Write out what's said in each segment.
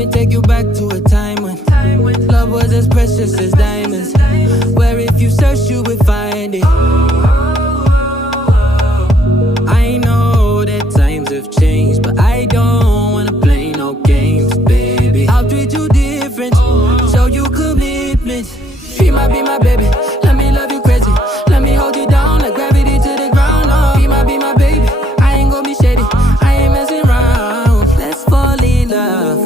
me take you back to a time when love was as precious as diamonds, where if you search you would find it. I know that times have changed, but I don't wanna play no games, baby. I'll treat you different, show you commitment. Be my baby, let me love you crazy. Let me hold you down like gravity to the ground. Oh, be my baby, I ain't gonna be shady, I ain't messing around. Let's fall in love,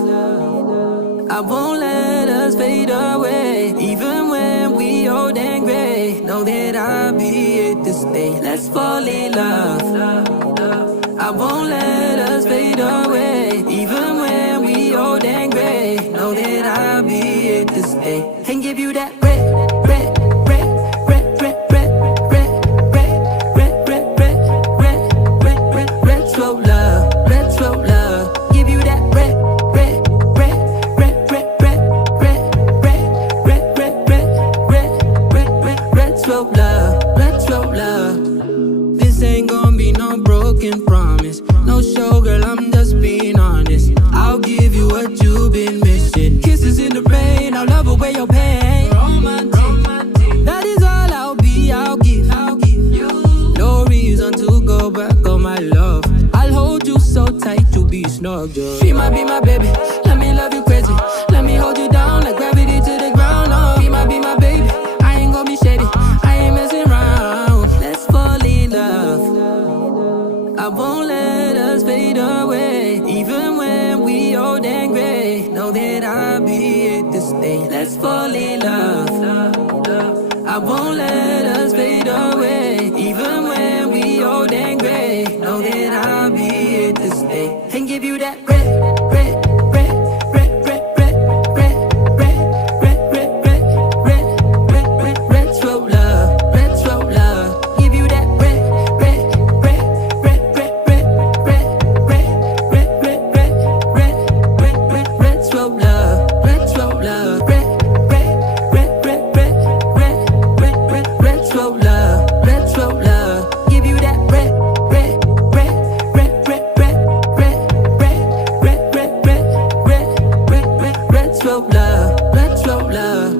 I won't let us fade away. Even when we old and gray, know that I'll be here to stay. Let's fall in love, I won't let us fade away. Even when we old and gray, know that I'll be here to stay. And give you that red, red, red, red, red, red, red, red, red, red, red, red, red, retro love, retro love. Give you that red, red, red, red, red, red, red, red, red, red, red, red, red, retro love, retro love. This ain't gonna be no broken promise, no show, girl, I'm just being honest. I'll give you what you've been missing. Kisses in the rain, I'll love away your pain. Romantic, that is all I'll be, I'll give you. No reason to go back on my love. I'll hold you so tight, you'll be snug, just be my baby, let me love you crazy. Let me hold you down like gravity to the ground. Oh, be my baby, I ain't gonna be shady, I ain't messing around. Let's fall in love, I won't let us fade away. Even when we old and gray, know that I'll be here to stay. Let's fall in love, I won't let us fade away. Even when we old and gray, know that I'll be here to stay. And give you that red, red, red, red, red, red, red, red, red, red, red, red, red, red, retro love, retro love. Give you that red, red, red, red, red, red, red, red, red, red, red, red, red, red, retro love, retro love. Red, red, red, red, red, red, red, red, retro love, retro love. Give you that red, red, red, red, red, red, red, red, red, red, red, red, red, red, retro love, retro love.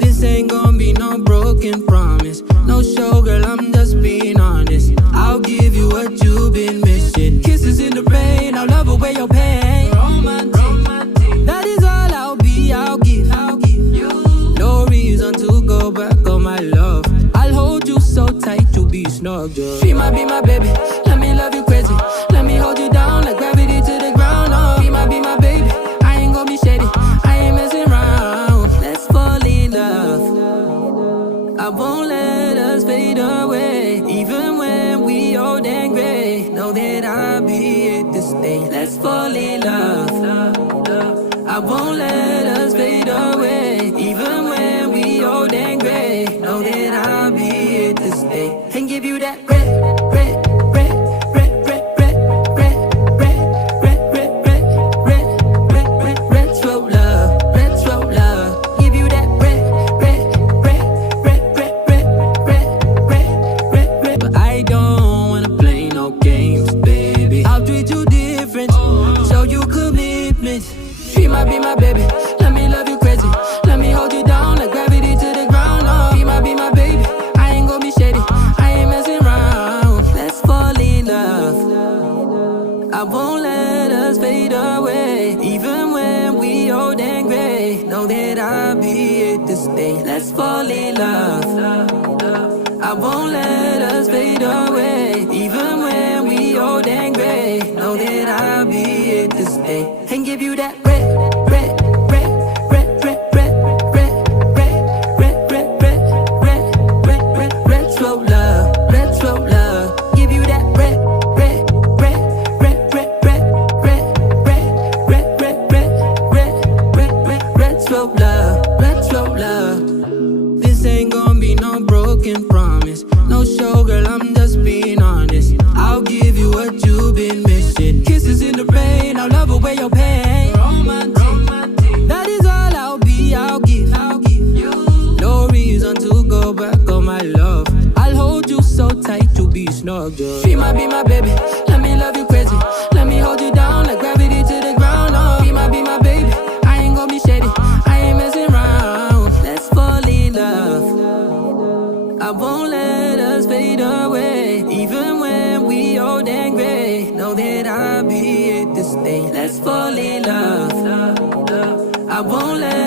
This ain't gonna be no broken promise, no show, girl, I'm just being honest. I'll give you what you've been missing. Kisses in the rain, I'll love away your pain. Romantic, that is all I'll be, I'll give you. No reason to go back on my love. I'll hold you so tight, you'll be snug, just be my baby, let me love you crazy. Let me hold you down like gravity to the ground. Oh, be my baby, I ain't gonna be shady, I ain't messing around. Let's fall in love, I won't let us fade away. Even when we old and gray, know that I'll be here to stay. Let's fall in love, I won't let us fade away. Even when we old and gray, know that I'll be here to stay. And give you that red, red, red, red, red, red, red, red, red, red, red, red, red, red, retro love, retro love. Give you that red, red, red, red, red, red, red, red, red, red. But I don't wanna play no games, baby. I'll treat you different, show you commitment. Be my baby, let me love you crazy. Let me hold you down like gravity to the ground. Oh, be my baby, I ain't gonna be shady, I ain't messing around. Let's fall in love, I won't let us fade away. Even when we old and gray, know that I'll be here to stay. Let's fall in love, I won't let us fade away. Even when we old and gray, know that I'll be here to stay. And give you that red, red, red, red, red, red, red, red, red, red, red, red, red, retro love, retro love. Give you that red, red, red, red, red, red, red, red, red, red, red, red, red, red, retro love, retro love. This ain't gonna be no broken promise, no show, girl, I'm just being honest. I'll give you what you've been missing. Kisses in the rain, I'll love away your pain. Romantic, that is all I'll be, I'll give you. No reason to go back on my love. I'll hold you so tight, you'll be snug, just be my baby, let me love you crazy. Let me hold you down like gravity to the ground. Oh, be my baby, day, let's fall in love. I won't let